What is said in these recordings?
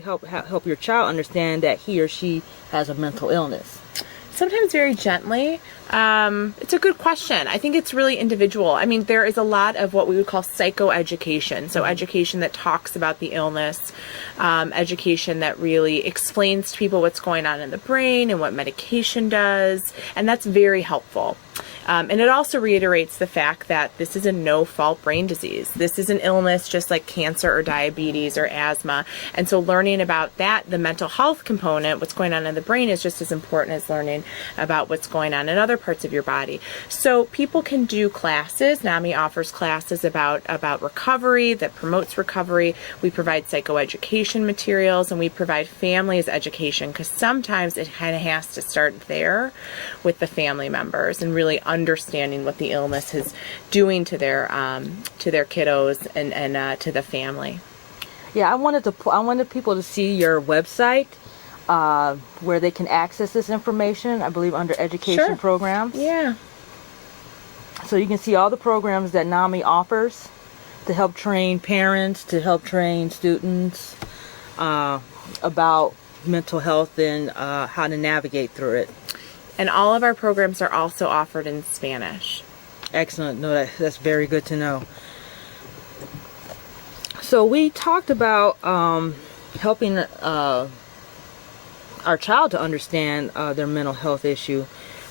help your child understand that he or she has a mental illness? Sometimes very gently. It's a good question. I think it's really individual. I mean, there is a lot of what we would call psychoeducation. So education that talks about the illness, education that really explains to people what's going on in the brain and what medication does. And that's very helpful. And it also reiterates the fact that this is a no-fault brain disease. This is an illness just like cancer or diabetes or asthma. And so learning about that, the mental health component, what's going on in the brain, is just as important as learning about what's going on in other parts of your body. So people can do classes. NAMI offers classes about recovery that promotes recovery. We provide psychoeducation materials, and we provide families education, because sometimes it kind of has to start there with the family members and really understanding what the illness is doing to their kiddos and to the family. Yeah, I wanted people to see your website where they can access this information. I believe under education programs. Yeah. So you can see all the programs that NAMI offers to help train parents, to help train students about mental health and how to navigate through it. And all of our programs are also offered in Spanish. Excellent. No, that's very good to know. So we talked about helping our child to understand their mental health issue.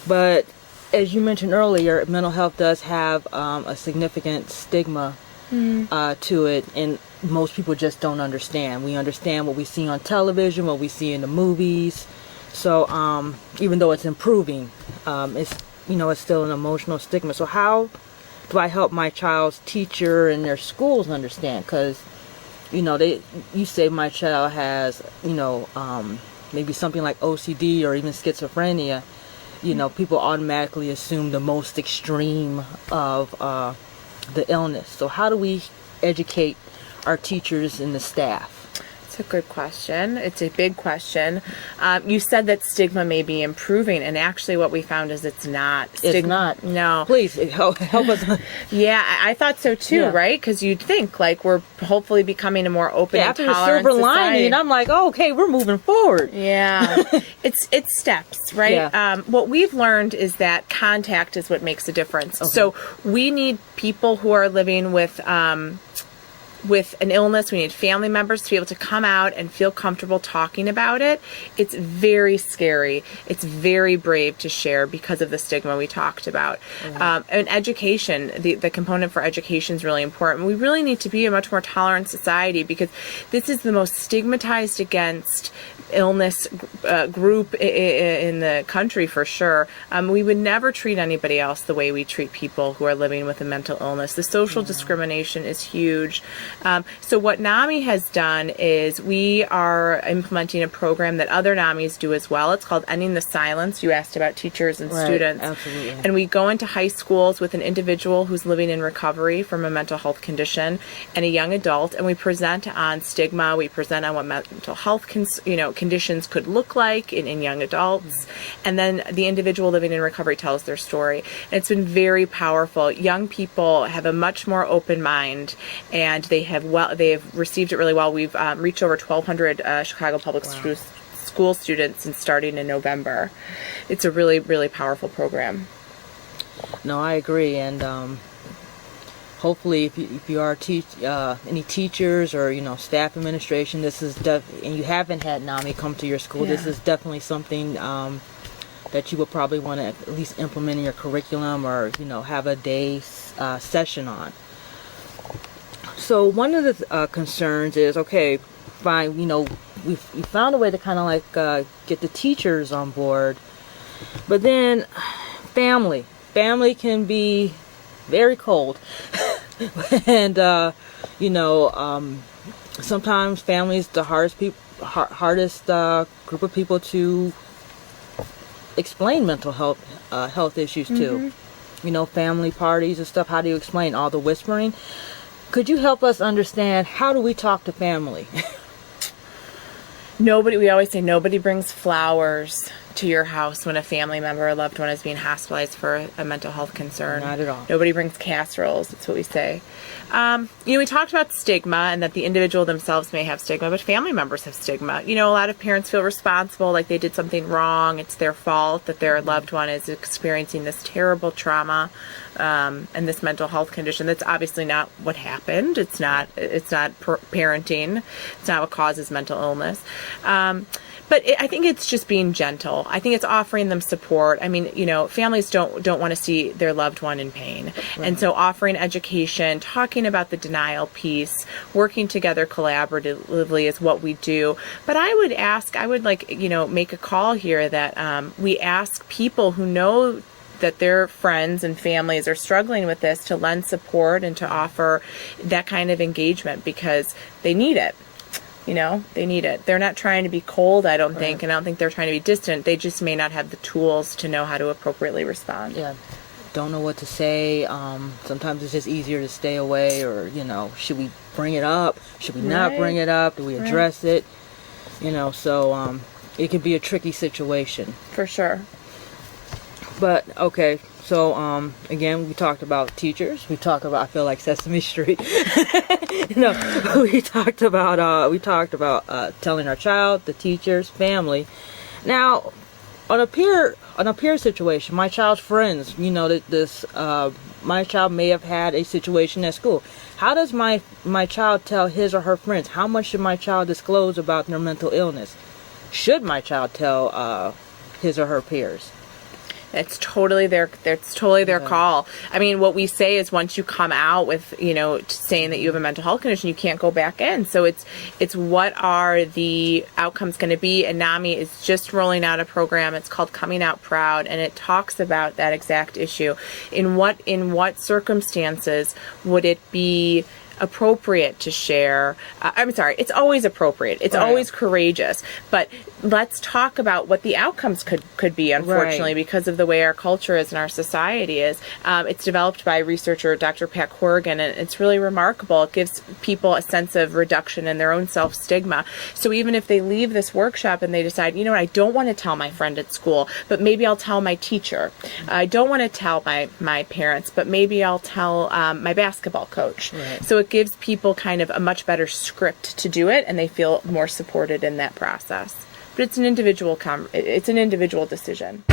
But as you mentioned earlier, mental health does have a significant stigma to it, and most people just don't understand. We understand what we see on television, what we see in the movies. So even though it's improving, it's still an emotional stigma. So how do I help my child's teacher and their schools understand? Because you say my child has maybe something like OCD or even schizophrenia. People automatically assume the most extreme of the illness. So how do we educate our teachers and the staff? A good question. It's a big question. You said that stigma may be improving, and actually what we found is it's not. It's not. No. Please help us. Yeah, I thought so too, right? Because you'd think like we're hopefully becoming a more open and after tolerant the silver society. lining, I'm like, oh, okay, we're moving forward. Yeah. it's steps, right? Yeah. What we've learned is that contact is what makes a difference. Okay. So we need people who are living with an illness. We need family members to be able to come out and feel comfortable talking about it. It's very scary. It's very brave to share because of the stigma we talked about. And education, the component for education is really important. We really need to be a much more tolerant society, because this is the most stigmatized against illness group in the country for sure. We would never treat anybody else the way we treat people who are living with a mental illness. The social discrimination is huge. So what NAMI has done is we are implementing a program that other NAMIs do as well. It's called Ending the Silence. You asked about teachers and students. Absolutely. And we go into high schools with an individual who's living in recovery from a mental health condition and a young adult, and we present on stigma. We present on what mental health conditions could look like in young adults, and then the individual living in recovery tells their story. And it's been very powerful. Young people have a much more open mind, and they have received it really well. We've reached over 1,200 Chicago Public School students since starting in November. It's a really, really powerful program. No, I agree, and hopefully, if you are any teachers or staff administration, this is and you haven't had NAMI come to your school, this is definitely something that you would probably want to at least implement in your curriculum, or have a day session on. So one of the concerns is, okay, fine, we found a way to kind of like get the teachers on board, but then family can be very cold. And sometimes family is the hardest group of people to explain mental health issues to. Family parties and stuff. How do you explain all the whispering? Could you help us understand, how do we talk to family? We always say nobody brings flowers to your house when a family member or loved one is being hospitalized for a mental health concern. Not at all. Nobody brings casseroles. That's what we say. We talked about stigma and that the individual themselves may have stigma, but family members have stigma. A lot of parents feel responsible, like they did something wrong. It's their fault that their loved one is experiencing this terrible trauma and this mental health condition. That's obviously not what happened. It's not parenting. It's not what causes mental illness. But I think it's just being gentle. I think it's offering them support. I mean, families don't want to see their loved one in pain. Right. And so offering education, talking about the denial piece, working together collaboratively is what we do. But I would make a call here that we ask people who know that their friends and families are struggling with this to lend support and to offer that kind of engagement because they need it. They need it. They're not trying to be cold, I don't think, and I don't think they're trying to be distant. They just may not have the tools to know how to appropriately respond. Yeah. Don't know what to say. Sometimes it's just easier to stay away or, should we bring it up? Should we not bring it up? Do we address it? So it can be a tricky situation. For sure. But, okay. So, again, we talked about teachers. We talked about, I feel like Sesame Street. We talked about telling our child, the teachers, family. Now, on a peer situation, my child's friends, my child may have had a situation at school. How does my child tell his or her friends? How much should my child disclose about their mental illness? Should my child tell his or her peers? It's totally their call. I mean, what we say is once you come out with, saying that you have a mental health condition, you can't go back in. So it's what are the outcomes going to be? And NAMI is just rolling out a program. It's called Coming Out Proud, and it talks about that exact issue. In what circumstances would it be appropriate to share? It's always appropriate. It's always courageous. But let's talk about what the outcomes could be, unfortunately, because of the way our culture is and our society is. It's developed by researcher Dr. Pat Corrigan, and it's really remarkable. It gives people a sense of reduction in their own self-stigma. So even if they leave this workshop and they decide, I don't want to tell my friend at school, but maybe I'll tell my teacher. I don't want to tell my parents, but maybe I'll tell my basketball coach. Right. So it gives people kind of a much better script to do it, and they feel more supported in that process. But it's an individual decision.